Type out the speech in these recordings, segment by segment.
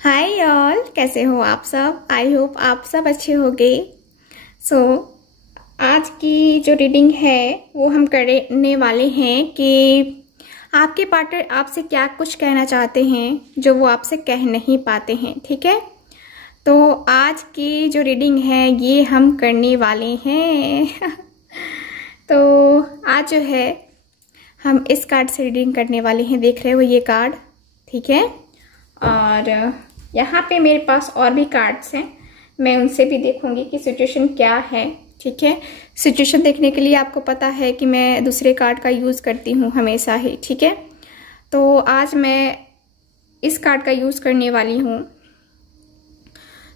Hi all, कैसे हो आप सब। आई होप आप सब अच्छे होंगे। सो आज की जो रीडिंग है वो हम करने वाले हैं कि आपके पार्टनर आपसे क्या कुछ कहना चाहते हैं जो वो आपसे कह नहीं पाते हैं। ठीक है, तो आज की जो रीडिंग है ये हम करने वाले हैं। तो आज जो है हम इस कार्ड से रीडिंग करने वाले हैं। देख रहे हो ये कार्ड, ठीक है। और यहाँ पे मेरे पास और भी कार्ड्स हैं, मैं उनसे भी देखूंगी कि सिचुएशन क्या है। ठीक है, सिचुएशन देखने के लिए आपको पता है कि मैं दूसरे कार्ड का यूज़ करती हूँ हमेशा ही। ठीक है, तो आज मैं इस कार्ड का यूज़ करने वाली हूँ।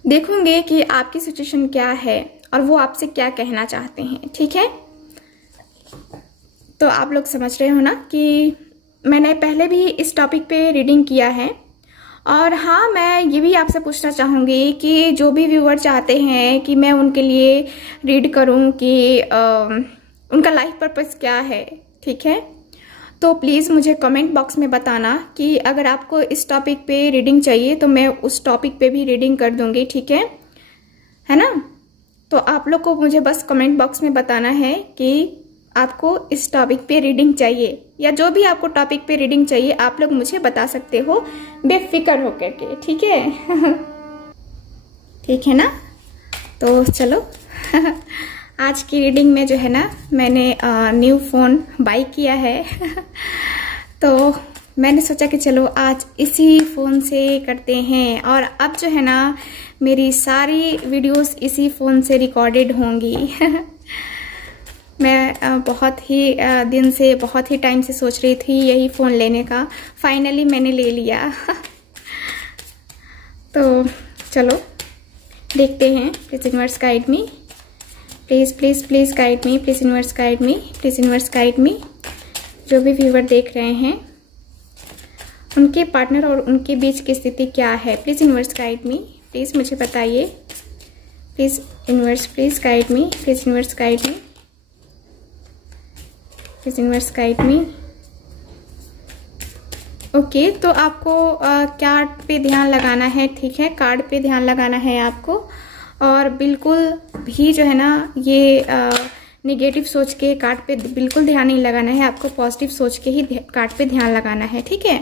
देखूंगे कि आपकी सिचुएशन क्या है और वो आपसे क्या कहना चाहते हैं। ठीक है, तो आप लोग समझ रहे हो ना कि मैंने पहले भी इस टॉपिक पे रीडिंग किया है। और हाँ, मैं ये भी आपसे पूछना चाहूँगी कि जो भी व्यूअर चाहते हैं कि मैं उनके लिए रीड करूँ कि उनका लाइफ पर्पस क्या है, ठीक है, तो प्लीज़ मुझे कमेंट बॉक्स में बताना कि अगर आपको इस टॉपिक पे रीडिंग चाहिए तो मैं उस टॉपिक पे भी रीडिंग कर दूँगी। ठीक है ना। तो आप लोग को मुझे बस कमेंट बॉक्स में बताना है कि आपको इस टॉपिक पे रीडिंग चाहिए या जो भी आपको टॉपिक पे रीडिंग चाहिए आप लोग मुझे बता सकते हो बेफिक्र होकर के। ठीक है। ठीक है ना। तो चलो आज की रीडिंग में जो है ना मैंने न्यू फ़ोन बाई किया है। तो मैंने सोचा कि चलो आज इसी फ़ोन से करते हैं। और अब जो है ना मेरी सारी वीडियोस इसी फ़ोन से रिकॉर्डेड होंगी। मैं बहुत ही दिन से, बहुत ही टाइम से सोच रही थी यही फ़ोन लेने का। फाइनली मैंने ले लिया। तो चलो देखते हैं। Please universe guide me, please please please guide me, please universe guide me, please universe guide me. जो भी व्यूअर देख रहे हैं उनके पार्टनर और उनके बीच की स्थिति क्या है, please universe guide me, please मुझे बताइए। Please universe, please guide me, please universe guide me, please universe guide me. Okay, तो आपको कार्ड पे ध्यान लगाना है। ठीक है, कार्ड पे ध्यान लगाना है आपको। और बिल्कुल भी जो है ना ये नेगेटिव सोच के कार्ड पे बिल्कुल ध्यान नहीं लगाना है, आपको पॉजिटिव सोच के ही कार्ड पे ध्यान लगाना है। ठीक है,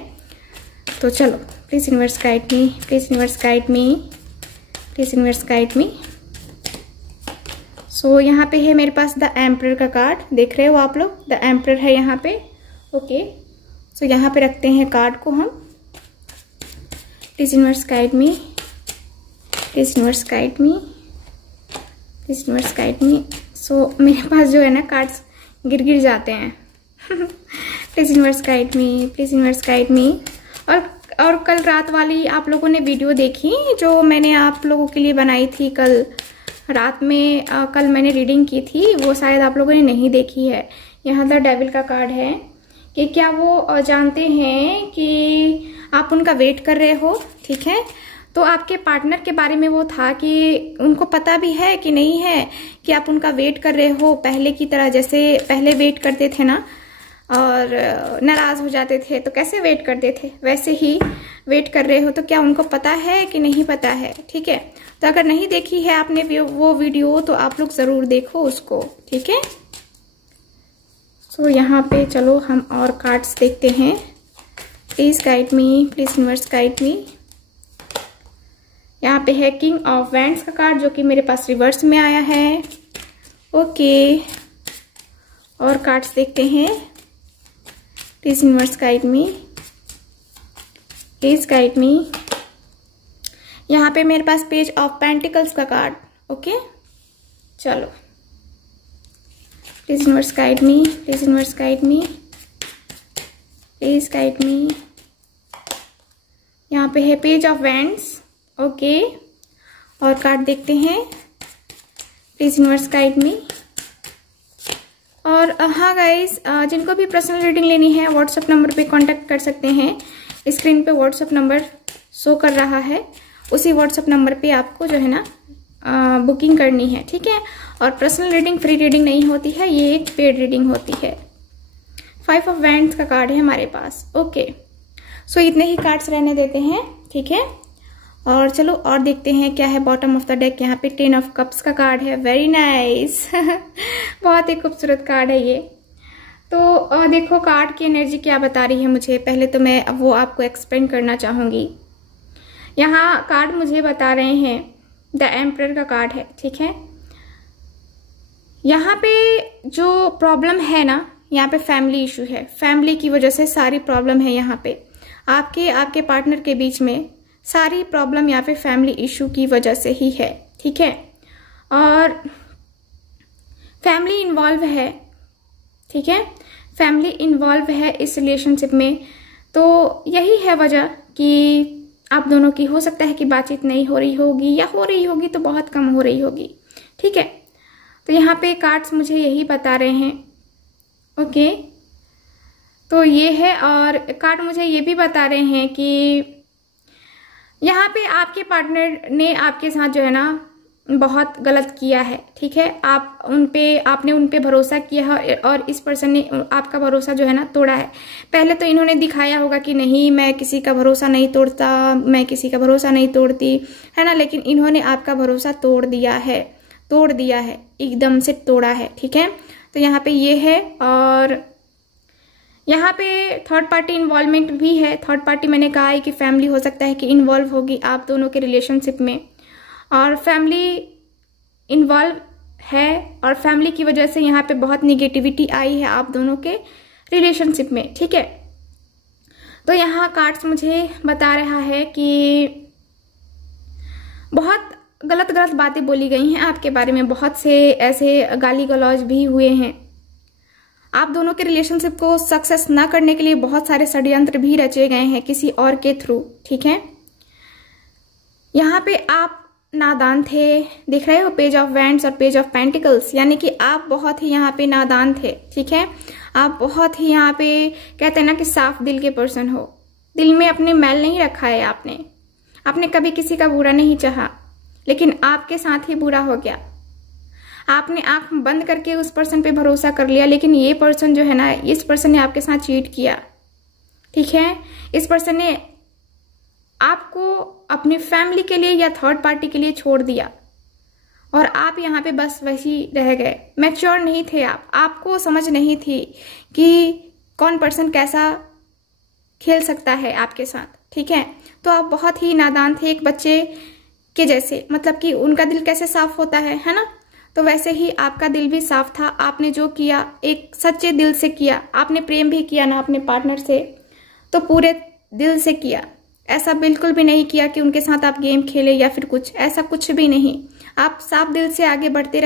तो चलो please universe guide me, please universe guide me, please universe guide me. So यहाँ पे है मेरे पास द एम्परर का कार्ड, देख रहे हो आप लोग, द एम्परर है यहाँ पे। ओके, सो यहाँ पे रखते हैं कार्ड को हम। Please universe guide me, please universe guide me, please universe guide me. So मेरे पास जो है ना कार्ड्स गिर जाते हैं। Please universe guide me, please universe guide me. और कल रात वाली आप लोगों ने वीडियो देखी जो मैंने आप लोगों के लिए बनाई थी कल रात में, कल मैंने रीडिंग की थी, वो शायद आप लोगों ने नहीं देखी है। यहाँ द डेविल का कार्ड है कि क्या वो जानते हैं कि आप उनका वेट कर रहे हो। ठीक है, तो आपके पार्टनर के बारे में वो था कि उनको पता भी है कि नहीं है कि आप उनका वेट कर रहे हो, पहले की तरह जैसे पहले वेट करते थे ना और नाराज हो जाते थे तो कैसे वेट करते थे वैसे ही वेट कर रहे हो। तो क्या उनको पता है कि नहीं पता है। ठीक है, तो अगर नहीं देखी है आपने वो वीडियो तो आप लोग जरूर देखो उसको। ठीक है, सो यहाँ पे चलो हम और कार्ड्स देखते हैं। Please guide me, please universe guide me. यहाँ पे है किंग ऑफ वैंड्स का कार्ड जो कि मेरे पास रिवर्स में आया है। ओके, और कार्ड्स देखते हैं। प्लीज universe guide me, please guide मी। यहाँ पे मेरे पास पेज ऑफ पेंटिकल्स का कार्ड। ओके, चलो please universe guide me, please universe guide me, please guide मी। यहाँ पे है पेज ऑफ वैंड्स। ओके, और कार्ड देखते हैं। प्लीज यूनिवर्स गाइड मी। और हाँ गाइज, जिनको भी पर्सनल रीडिंग लेनी है व्हाट्सएप नंबर पे कांटेक्ट कर सकते हैं। स्क्रीन पे व्हाट्सएप नंबर शो कर रहा है, उसी व्हाट्सएप नंबर पे आपको जो है ना बुकिंग करनी है। ठीक है, और पर्सनल रीडिंग फ्री रीडिंग नहीं होती है, ये एक पेड रीडिंग होती है। 5 ऑफ वैंड्स का कार्ड है हमारे पास। ओके, सो इतने ही कार्ड्स रहने देते हैं। ठीक है, और चलो और देखते हैं क्या है बॉटम ऑफ द डेक। यहाँ पे 10 ऑफ कप्स का कार्ड है, वेरी नाइस बहुत ही खूबसूरत कार्ड है ये। तो देखो कार्ड की एनर्जी क्या बता रही है मुझे, पहले तो मैं वो आपको एक्सप्लेन करना चाहूँगी। यहाँ कार्ड मुझे बता रहे हैं द एम्परर का कार्ड है, ठीक है। यहाँ पे जो प्रॉब्लम है ना, यहाँ पे फैमिली इशू है, फैमिली की वजह से सारी प्रॉब्लम है यहाँ पे। आपके पार्टनर के बीच में सारी प्रॉब्लम यहाँ पे फैमिली इशू की वजह से ही है, ठीक है। और फैमिली इन्वॉल्व है, ठीक है, फैमिली इन्वॉल्व है इस रिलेशनशिप में। तो यही है वजह कि आप दोनों की हो सकता है कि बातचीत नहीं हो रही होगी, या हो रही होगी तो बहुत कम हो रही होगी, ठीक है। तो यहाँ पे कार्ड्स मुझे यही बता रहे हैं, ओके। तो ये है, और कार्ड मुझे ये भी बता रहे हैं कि यहाँ पे आपके पार्टनर ने आपके साथ जो है ना बहुत गलत किया है, ठीक है। आपने उन पे भरोसा किया है और इस पर्सन ने आपका भरोसा जो है ना तोड़ा है। पहले तो इन्होंने दिखाया होगा कि नहीं मैं किसी का भरोसा नहीं तोड़ता, मैं किसी का भरोसा नहीं तोड़ती, है ना, लेकिन इन्होंने आपका भरोसा तोड़ दिया है, एकदम से तोड़ा है, ठीक है। तो यहाँ पे ये है, और यहाँ पे थर्ड पार्टी इन्वॉल्वमेंट भी है। थर्ड पार्टी मैंने कहा है कि फैमिली हो सकता है कि इन्वॉल्व होगी आप दोनों के रिलेशनशिप में, और फैमिली इन्वॉल्व है, और फैमिली की वजह से यहाँ पे बहुत निगेटिविटी आई है आप दोनों के रिलेशनशिप में, ठीक है। तो यहाँ कार्ड्स मुझे बता रहा है कि बहुत गलत बातें बोली गई हैं आपके बारे में, बहुत से ऐसे गाली गलौज भी हुए हैं। आप दोनों के रिलेशनशिप को सक्सेस ना करने के लिए बहुत सारे षड्यंत्र भी रचे गए हैं किसी और के थ्रू, ठीक है। यहाँ पे आप नादान थे, दिख रहे हो, पेज ऑफ वैंड्स और पेज ऑफ पेंटिकल्स, यानी कि आप बहुत ही यहाँ पे नादान थे, ठीक है। आप बहुत ही यहाँ पे कहते हैं ना कि साफ दिल के पर्सन हो, दिल में अपने मैल नहीं रखा है आपने कभी किसी का बुरा नहीं चाहा, लेकिन आपके साथ ही बुरा हो गया। आपने आंख बंद करके उस पर्सन पे भरोसा कर लिया, लेकिन ये पर्सन जो है ना, इस पर्सन ने आपके साथ चीट किया, ठीक है। इस पर्सन ने आपको अपनी फैमिली के लिए या थर्ड पार्टी के लिए छोड़ दिया, और आप यहाँ पे बस वही रह गए। मैच्योर नहीं थे आपको समझ नहीं थी कि कौन पर्सन कैसा खेल सकता है आपके साथ, ठीक है। तो आप बहुत ही नादान थे, एक बच्चे के जैसे, मतलब कि उनका दिल कैसे साफ होता है ना, तो वैसे ही आपका दिल भी साफ था। आपने जो किया एक सच्चे दिल से किया, आपने प्रेम भी किया ना अपने पार्टनर से, तो पूरे दिल से किया। ऐसा बिल्कुल भी नहीं किया कि उनके साथ आप गेम खेले या फिर कुछ, ऐसा कुछ भी नहीं। आप साफ दिल से आगे बढ़ते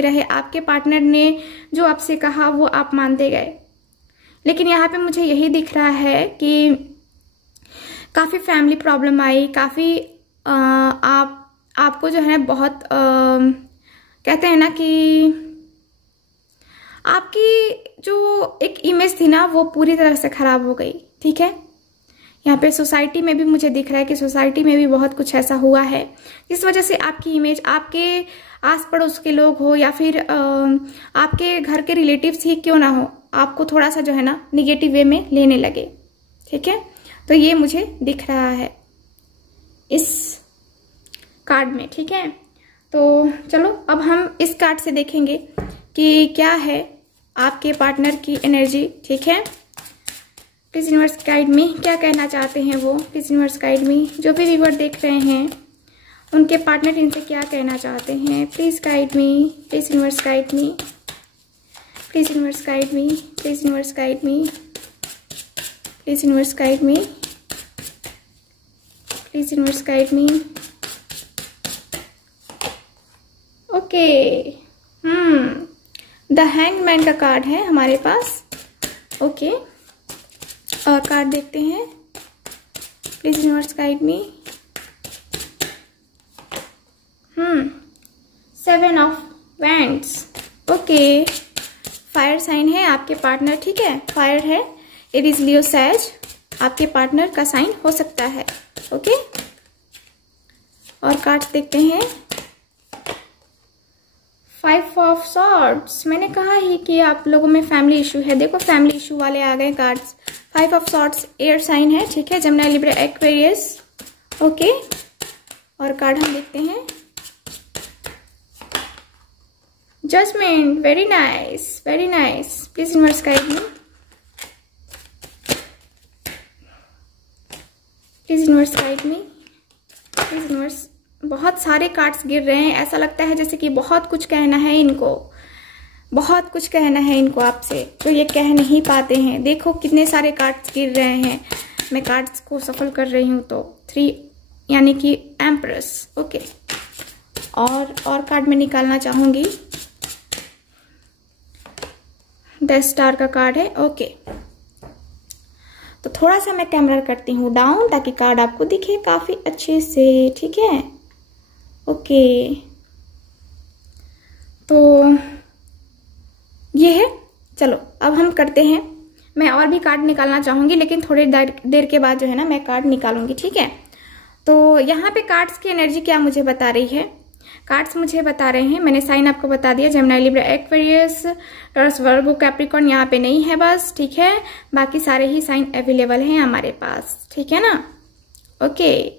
रहे। आपके पार्टनर ने जो आपसे कहा वो आप मानते गए। लेकिन यहाँ पे मुझे यही दिख रहा है कि काफ़ी फैमिली प्रॉब्लम आई, काफ़ी आपको जो है बहुत कहते हैं ना कि आपकी जो एक इमेज थी ना वो पूरी तरह से खराब हो गई, ठीक है। यहाँ पे सोसाइटी में भी मुझे दिख रहा है कि सोसाइटी में भी बहुत कुछ ऐसा हुआ है जिस वजह से आपकी इमेज, आपके आस पड़ोस के लोग हो या फिर आपके घर के रिलेटिव्स ही क्यों ना हो, आपको थोड़ा सा जो है ना निगेटिव वे में लेने लगे, ठीक है। तो ये मुझे दिख रहा है इस कार्ड में, ठीक है। तो चलो अब हम इस कार्ड से देखेंगे कि क्या है आपके पार्टनर की एनर्जी, ठीक है। प्लीज यूनिवर्स गाइड मी, क्या कहना चाहते हैं वो, प्लीज यूनिवर्स गाइड मी। जो भी व्यूअर देख रहे हैं उनके पार्टनर इनसे क्या कहना चाहते हैं, please guide me, please universe guide me, please universe guide me, please universe guide me, please universe guide me, please universe guide me. Okay, the hangman का कार्ड है हमारे पास, ओके। और कार्ड देखते हैं, प्लीज यूनिवर्स गाइड मी। 7 of wands, okay. Fire sign है आपके पार्टनर, ठीक है, फायर है, एरीज लियो सैज आपके पार्टनर का साइन हो सकता है, ओके। और कार्ड्स देखते हैं, 5 ऑफ सॉर्ड्स। मैंने कहा ही कि आप लोगों में फैमिली इशू है, देखो फैमिली इशू वाले आ गए cards. 5 of swords air sign है, ठीक है, जेमिनी, लिब्रा, एक्वेरियस। ओके, और कार्ड हम देखते हैं। Judgement, very nice, very nice. Please universe guide me, please universe guide me, please universe. बहुत सारे कार्ड्स गिर रहे हैं, ऐसा लगता है जैसे कि बहुत कुछ कहना है इनको, बहुत कुछ कहना है इनको आपसे, तो ये कह नहीं पाते हैं। देखो कितने सारे कार्ड्स गिर रहे हैं, मैं कार्ड्स को सफल कर रही हूँ तो 3 यानी कि एम्प्रेस। ओके, और कार्ड में निकालना चाहूंगी, द स्टार का कार्ड है। ओके, तो थोड़ा सा मैं कैमरा करती हूँ डाउन ताकि कार्ड आपको दिखे काफी अच्छे से, ठीक है। ओके, तो ये है। चलो अब हम करते हैं, मैं और भी कार्ड निकालना चाहूंगी लेकिन थोड़ी देर के बाद जो है ना मैं कार्ड निकालूंगी, ठीक है। तो यहाँ पे कार्ड्स की एनर्जी क्या मुझे बता रही है, कार्ड्स मुझे बता रहे हैं, मैंने साइन आपको बता दिया, जेमिनी, लिब्रा, एक्वेरियस, टॉरस, वर्गो, कैप्रिकॉर्न यहाँ पे नहीं है बस, ठीक है। बाकी सारे ही साइन अवेलेबल हैं हमारे पास, ठीक है ना। ओके,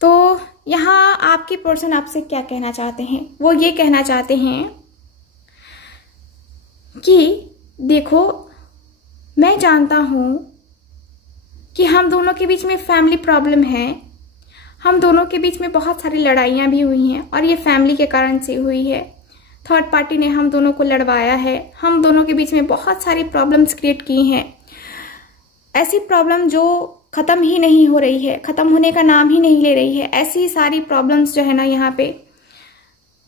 तो यहाँ आपके पर्सन आपसे क्या कहना चाहते हैं, वो ये कहना चाहते हैं कि देखो मैं जानता हूं कि हम दोनों के बीच में फैमिली प्रॉब्लम है, हम दोनों के बीच में बहुत सारी लड़ाइयां भी हुई हैं और ये फैमिली के कारण से हुई है। थर्ड पार्टी ने हम दोनों को लड़वाया है, हम दोनों के बीच में बहुत सारी प्रॉब्लम्स क्रिएट की हैं, ऐसी प्रॉब्लम जो खत्म ही नहीं हो रही है, खत्म होने का नाम ही नहीं ले रही है। ऐसी सारी प्रॉब्लम्स जो है ना यहाँ पे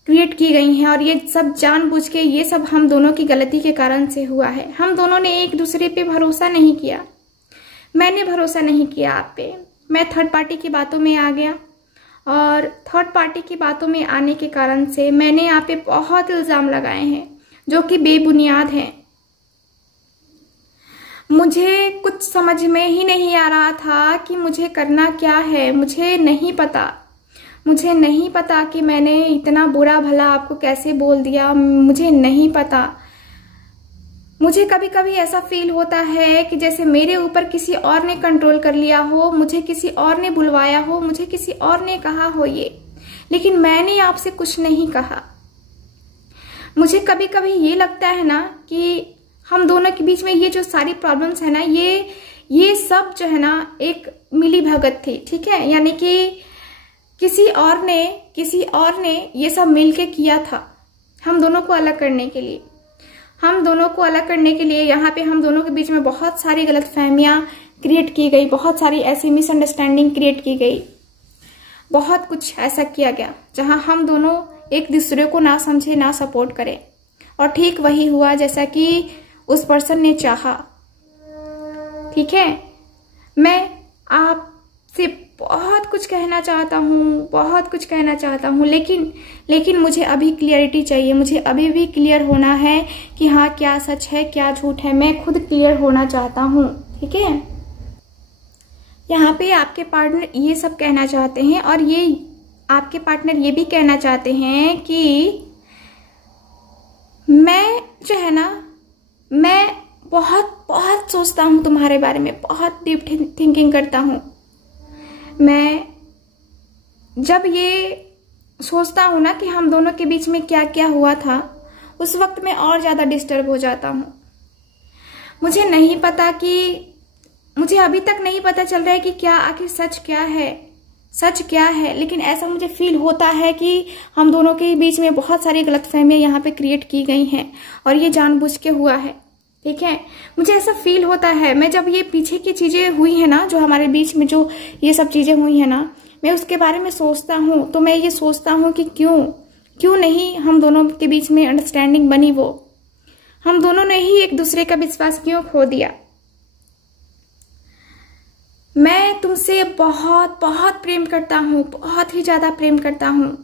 क्रिएट की गई हैं और ये सब जानबूझ के, ये सब हम दोनों की गलती के कारण से हुआ है। हम दोनों ने एक दूसरे पे भरोसा नहीं किया, मैंने भरोसा नहीं किया आप पे, मैं थर्ड पार्टी की बातों में आ गया और थर्ड पार्टी की बातों में आने के कारण से मैंने आप पे बहुत इल्जाम लगाए हैं जो कि बेबुनियाद हैं। मुझे कुछ समझ में ही नहीं आ रहा था कि मुझे करना क्या है, मुझे नहीं पता कि मैंने इतना बुरा भला आपको कैसे बोल दिया, मुझे नहीं पता। मुझे कभी कभी ऐसा फील होता है कि जैसे मेरे ऊपर किसी और ने कंट्रोल कर लिया हो, मुझे किसी और ने बुलवाया हो, मुझे किसी और ने कहा हो ये, लेकिन मैंने आपसे कुछ नहीं कहा। मुझे कभी कभी ये लगता है ना कि हम दोनों के बीच में ये जो सारी प्रॉब्लम्स है ना, ये सब जो है ना एक मिली भगत थी, ठीक है। यानी कि किसी और ने ये सब मिलके किया था हम दोनों को अलग करने के लिए, यहाँ पे हम दोनों के बीच में बहुत सारी गलतफहमियां क्रिएट की गई, बहुत सारी ऐसी मिसअंडरस्टैंडिंग क्रिएट की गई, बहुत कुछ ऐसा किया गया जहां हम दोनों एक दूसरे को ना समझे, ना सपोर्ट करें। और ठीक वही हुआ जैसा कि उस पर्सन ने चाहा, ठीक है। मैं आपसे बहुत कुछ कहना चाहता हूँ, लेकिन मुझे अभी क्लियरिटी चाहिए, मुझे अभी भी क्लियर होना है कि हाँ क्या सच है क्या झूठ है, मैं खुद क्लियर होना चाहता हूँ, ठीक है। यहाँ पे आपके पार्टनर ये सब कहना चाहते हैं और ये आपके पार्टनर ये भी कहना चाहते हैं कि मैं जो है ना, मैं बहुत सोचता हूँ तुम्हारे बारे में, बहुत डीप थिंकिंग करता हूँ। मैं जब ये सोचता हूँ ना कि हम दोनों के बीच में क्या क्या हुआ था, उस वक्त मैं और ज्यादा डिस्टर्ब हो जाता हूँ। मुझे अभी तक नहीं पता चल रहा है कि क्या आखिर सच क्या है, लेकिन ऐसा मुझे फील होता है कि हम दोनों के बीच में बहुत सारी गलतफहमियां यहाँ पे क्रिएट की गई हैं और ये जानबूझ के हुआ है, ठीक है। मुझे ऐसा फील होता है, मैं जब ये पीछे की चीजें हुई है ना, जो हमारे बीच में जो ये सब चीजें हुई है ना, मैं उसके बारे में सोचता हूँ तो मैं ये सोचता हूँ कि क्यों नहीं हम दोनों के बीच में अंडरस्टैंडिंग बनी, वो हम दोनों ने ही एक दूसरे का विश्वास क्यों खो दिया। मैं तुमसे बहुत प्रेम करता हूँ, बहुत ही ज्यादा प्रेम करता हूँ।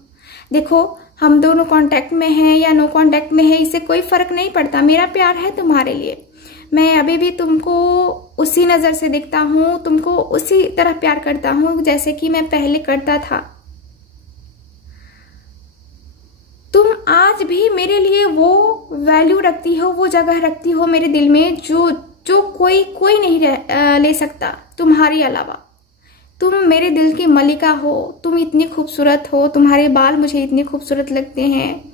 देखो हम दोनों कांटेक्ट में हैं या नो कांटेक्ट में हैं, इससे कोई फर्क नहीं पड़ता, मेरा प्यार है तुम्हारे लिए। मैं अभी भी तुमको उसी नजर से देखता हूँ, तुमको उसी तरह प्यार करता हूँ जैसे कि मैं पहले करता था। तुम आज भी मेरे लिए वो वैल्यू रखती हो, वो जगह रखती हो मेरे दिल में जो कोई नहीं ले सकता तुम्हारे अलावा। तुम मेरे दिल की मलिका हो, तुम इतनी खूबसूरत हो, तुम्हारे बाल मुझे इतने खूबसूरत लगते हैं,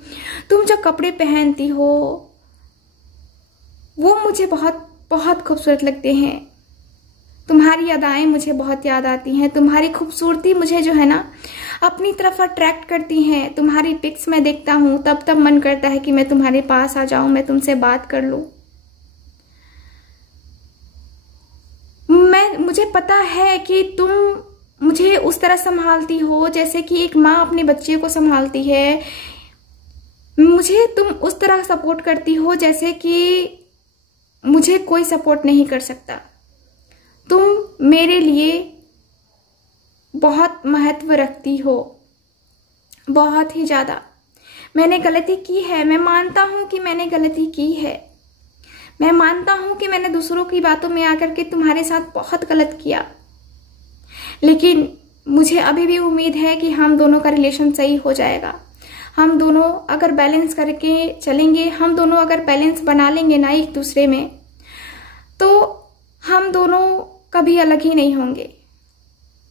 तुम जो कपड़े पहनती हो वो मुझे बहुत बहुत खूबसूरत लगते हैं, तुम्हारी अदाएं मुझे बहुत याद आती हैं, तुम्हारी खूबसूरती मुझे जो है ना अपनी तरफ अट्रैक्ट करती हैं। तुम्हारी पिक्स मैं देखता हूँ तब तब मन करता है कि मैं तुम्हारे पास आ जाऊं, मैं तुमसे बात कर लूं। मुझे पता है कि तुम मुझे उस तरह संभालती हो जैसे कि एक माँ अपने बच्चे को संभालती है। मुझे तुम उस तरह सपोर्ट करती हो जैसे कि मुझे कोई सपोर्ट नहीं कर सकता। तुम मेरे लिए बहुत महत्व रखती हो, बहुत ही ज्यादा। मैंने गलती की है, मैं मानता हूं कि मैंने गलती की है, मैं मानता हूं कि मैंने दूसरों की बातों में आकर के तुम्हारे साथ बहुत गलत किया, लेकिन मुझे अभी भी उम्मीद है कि हम दोनों का रिलेशन सही हो जाएगा। हम दोनों अगर बैलेंस करके चलेंगे, हम दोनों अगर बैलेंस बना लेंगे ना एक दूसरे में, तो हम दोनों कभी अलग ही नहीं होंगे।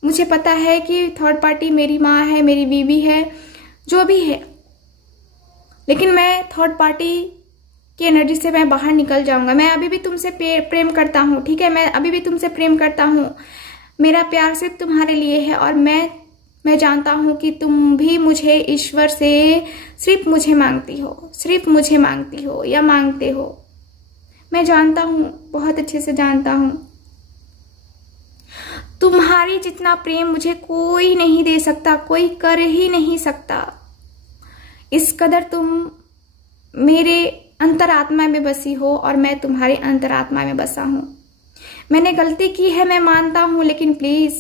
मुझे पता है कि थर्ड पार्टी मेरी माँ है, मेरी बीवी है, जो भी है, लेकिन मैं थर्ड पार्टी की एनर्जी से मैं बाहर निकल जाऊंगा। मैं अभी भी तुमसे प्रेम करता हूँ, ठीक है, मैं अभी भी तुमसे प्रेम करता हूँ। मेरा प्यार सिर्फ तुम्हारे लिए है और मैं जानता हूँ कि तुम भी मुझे ईश्वर से सिर्फ मुझे मांगती हो, सिर्फ मुझे मांगती हो या मांगते हो। मैं जानता हूँ, बहुत अच्छे से जानता हूँ। तुम्हारी जितना प्रेम मुझे कोई नहीं दे सकता, कोई कर ही नहीं सकता। इस कदर तुम मेरे अंतरात्मा में बसी हो और मैं तुम्हारे अंतरात्मा में बसा हूं। मैंने गलती की है, मैं मानता हूं, लेकिन प्लीज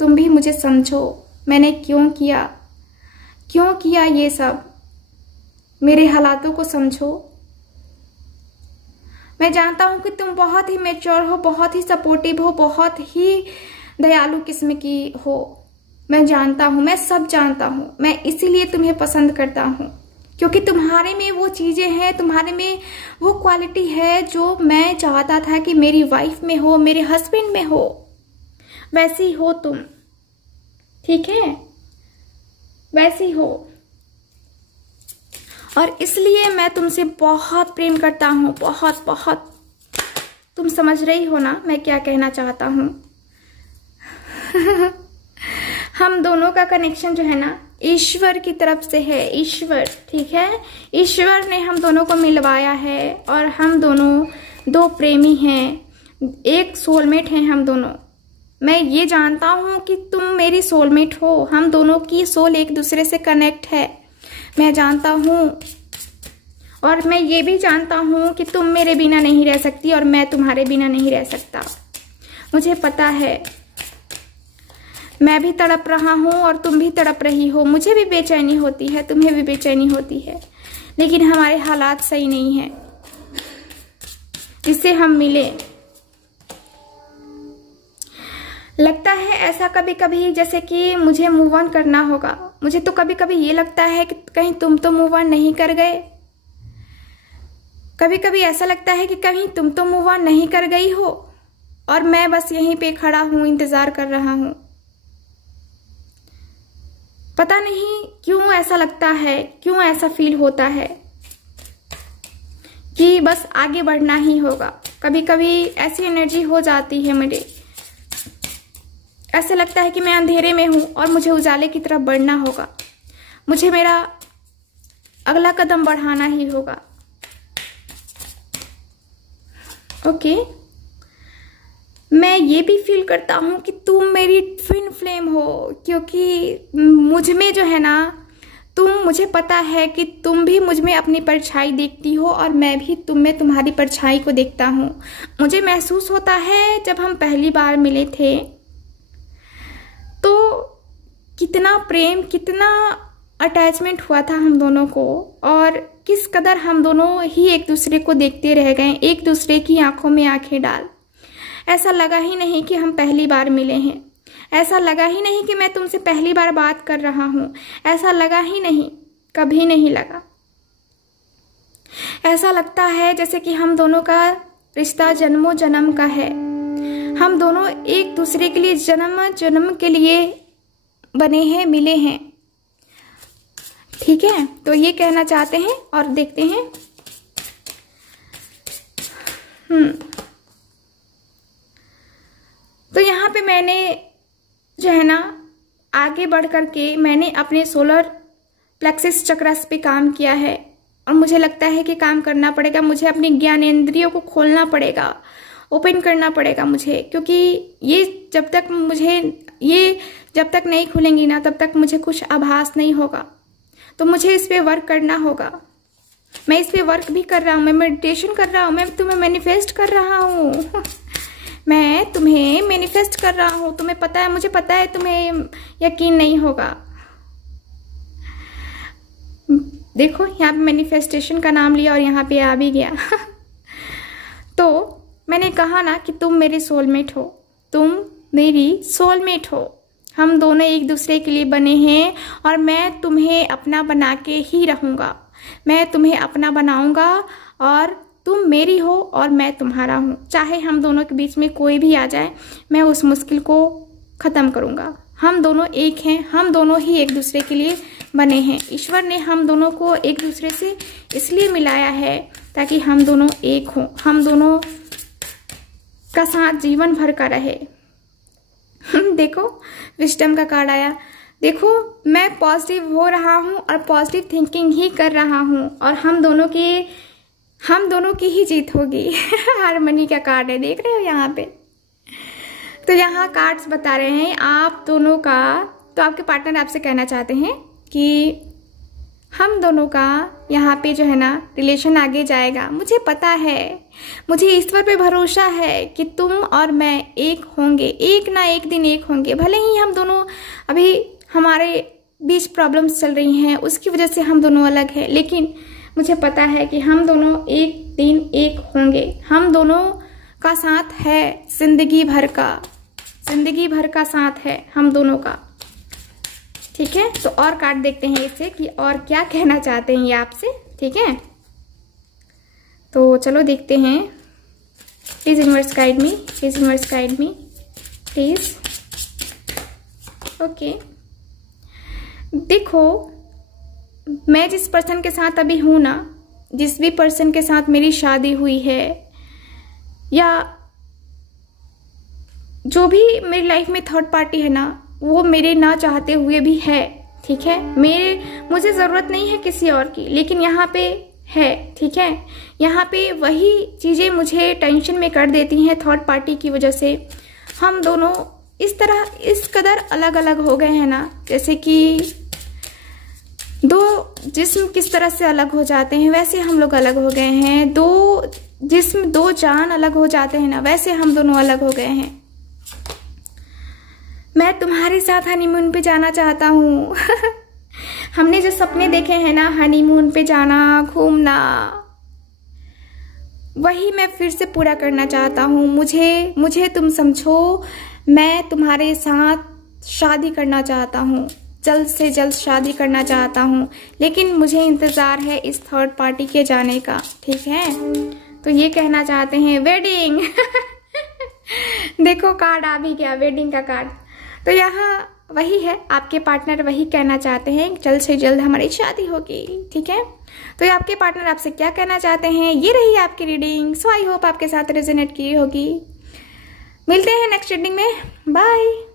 तुम भी मुझे समझो। मैंने क्यों किया ये सब, मेरे हालातों को समझो। मैं जानता हूं कि तुम बहुत ही मैच्योर हो, बहुत ही सपोर्टिव हो, बहुत ही दयालु किस्म की हो। मैं जानता हूं, मैं सब जानता हूं। मैं इसीलिए तुम्हें पसंद करता हूं क्योंकि तुम्हारे में वो चीजें हैं, तुम्हारे में वो क्वालिटी है जो मैं चाहता था कि मेरी वाइफ में हो, मेरे हस्बैंड में हो। वैसी हो तुम, ठीक है, वैसी हो। और इसलिए मैं तुमसे बहुत प्रेम करता हूं, बहुत बहुत। तुम समझ रही हो ना मैं क्या कहना चाहता हूं। हम दोनों का कनेक्शन जो है ना ईश्वर की तरफ से है, ईश्वर, ठीक है। ईश्वर ने हम दोनों को मिलवाया है और हम दोनों दो प्रेमी हैं, एक सोलमेट हैं हम दोनों। मैं ये जानता हूं कि तुम मेरी सोलमेट हो, हम दोनों की सोल एक दूसरे से कनेक्ट है, मैं जानता हूं। और मैं ये भी जानता हूं कि तुम मेरे बिना नहीं रह सकती और मैं तुम्हारे बिना नहीं रह सकता। मुझे पता है, मैं भी तड़प रहा हूं और तुम भी तड़प रही हो। मुझे भी बेचैनी होती है, तुम्हें भी बेचैनी होती है, लेकिन हमारे हालात सही नहीं है जिससे हम मिले। लगता है ऐसा कभी कभी जैसे कि मुझे मूव ऑन करना होगा। मुझे तो कभी कभी ये लगता है कि कहीं तुम तो मूव ऑन नहीं कर गए। कभी कभी ऐसा लगता है कि कहीं तुम तो मूव ऑन नहीं कर गई हो और मैं बस यहीं पे खड़ा हूं, इंतजार कर रहा हूं। पता नहीं क्यों ऐसा लगता है, क्यों ऐसा फील होता है कि बस आगे बढ़ना ही होगा। कभी कभी ऐसी एनर्जी हो जाती है मेरे, ऐसे लगता है कि मैं अंधेरे में हूं और मुझे उजाले की तरफ बढ़ना होगा, मुझे मेरा अगला कदम बढ़ाना ही होगा। ओके, मैं ये भी फील करता हूं कि तुम मेरी ट्विन फ्लेम हो, क्योंकि मुझ में जो है ना, मुझे पता है कि तुम भी मुझ में अपनी परछाई देखती हो और मैं भी तुम में तुम्हारी परछाई को देखता हूं। मुझे महसूस होता है जब हम पहली बार मिले थे तो कितना प्रेम, कितना अटैचमेंट हुआ था हम दोनों को और किस कदर हम दोनों ही एक दूसरे को देखते रह गए, एक दूसरे की आंखों में आंखें डाल। ऐसा लगा ही नहीं कि हम पहली बार मिले हैं, ऐसा लगा ही नहीं कि मैं तुमसे पहली बार बात कर रहा हूं, ऐसा लगा ही नहीं, कभी नहीं लगा। ऐसा लगता है जैसे कि हम दोनों का रिश्ता जन्मों जन्म का है। हम दोनों एक दूसरे के लिए जन्म जन्म के लिए बने हैं, मिले हैं। ठीक है, तो ये कहना चाहते हैं और देखते हैं। तो यहाँ पे मैंने जो है ना आगे बढ़ करके मैंने अपने सोलर प्लेक्सिस चक्रस पे काम किया है और मुझे लगता है कि काम करना पड़ेगा। मुझे अपनी ज्ञानेंद्रियों को खोलना पड़ेगा, ओपन करना पड़ेगा मुझे, क्योंकि ये जब तक नहीं खुलेंगी ना तब तक मुझे कुछ आभास नहीं होगा। तो मुझे इस पे वर्क करना होगा। मैं इस पे वर्क भी कर रहा हूँ, मैं मेडिटेशन कर रहा हूँ, मैं तुम्हें मैनिफेस्ट कर रहा हूँ मैं तुम्हें मैनिफेस्ट कर रहा हूँ। तुम्हें पता है, मुझे पता है तुम्हें यकीन नहीं होगा। देखो यहाँ पे मैनिफेस्टेशन का नाम लिया और यहाँ पे आ भी गया तो मैंने कहा ना कि तुम मेरी सोलमेट हो, तुम मेरी सोलमेट हो। हम दोनों एक दूसरे के लिए बने हैं और मैं तुम्हें अपना बना के ही रहूँगा। मैं तुम्हें अपना बनाऊँगा और तुम मेरी हो और मैं तुम्हारा हूँ। चाहे हम दोनों के बीच में कोई भी आ जाए, मैं उस मुश्किल को ख़त्म करूँगा। हम दोनों एक हैं, हम दोनों ही एक दूसरे के लिए बने हैं। ईश्वर ने हम दोनों को एक दूसरे से इसलिए मिलाया है ताकि हम दोनों एक हों, हम दोनों का साथ जीवन भर का रहे। देखो विजडम का कार्ड आया। देखो मैं पॉजिटिव हो रहा हूँ और पॉजिटिव थिंकिंग ही कर रहा हूँ और हम दोनों की ही जीत होगी हारमनी का कार्ड है, देख रहे हो यहाँ पे। तो यहाँ कार्ड्स बता रहे हैं आप दोनों का, तो आपके पार्टनर आपसे कहना चाहते हैं कि हम दोनों का यहाँ पे जो है ना रिलेशन आगे जाएगा। मुझे पता है, मुझे ईश्वर पे भरोसा है कि तुम और मैं एक होंगे, एक ना एक दिन एक होंगे। भले ही हम दोनों अभी हमारे बीच प्रॉब्लम्स चल रही हैं, उसकी वजह से हम दोनों अलग हैं, लेकिन मुझे पता है कि हम दोनों एक दिन एक होंगे। हम दोनों का साथ है जिंदगी भर का साथ है हम दोनों का। ठीक है, तो और कार्ड देखते हैं इससे कि और क्या कहना चाहते हैं ये आपसे। ठीक है, तो चलो देखते हैं। प्लीज universe guide me, please universe guide me please. Okay, देखो मैं जिस पर्सन के साथ अभी हूं ना, जिस भी पर्सन के साथ मेरी शादी हुई है या जो भी मेरी लाइफ में थर्ड पार्टी है ना, वो मेरे ना चाहते हुए भी है। ठीक है, मुझे जरूरत नहीं है किसी और की, लेकिन यहाँ पे है। ठीक है, यहाँ पे वही चीजें मुझे टेंशन में कर देती हैं थर्ड पार्टी की वजह से। हम दोनों इस कदर अलग अलग हो गए हैं ना, जैसे कि दो जिस्म किस तरह से अलग हो जाते हैं वैसे हम लोग अलग हो गए हैं। दो जिस्म दो जान अलग हो जाते हैं ना, वैसे हम दोनों अलग हो गए हैं। मैं तुम्हारे साथ हनीमून पे जाना चाहता हूँ हमने जो सपने देखे हैं ना, हनीमून पे जाना, घूमना, वही मैं फिर से पूरा करना चाहता हूँ। मुझे तुम समझो, मैं तुम्हारे साथ शादी करना चाहता हूँ, जल्द से जल्द शादी करना चाहता हूँ, लेकिन मुझे इंतजार है इस थर्ड पार्टी के जाने का। ठीक है, तो ये कहना चाहते हैं वेडिंग देखो कार्ड आ भी गया, वेडिंग का कार्ड। तो यहाँ वही है, आपके पार्टनर वही कहना चाहते हैं जल्द से जल्द हमारी शादी होगी। ठीक है, तो ये आपके पार्टनर आपसे क्या कहना चाहते हैं, ये रही आपकी रीडिंग। सो आई होप आपके साथ रेजोनेट की होगी। मिलते हैं नेक्स्ट रीडिंग में, बाय।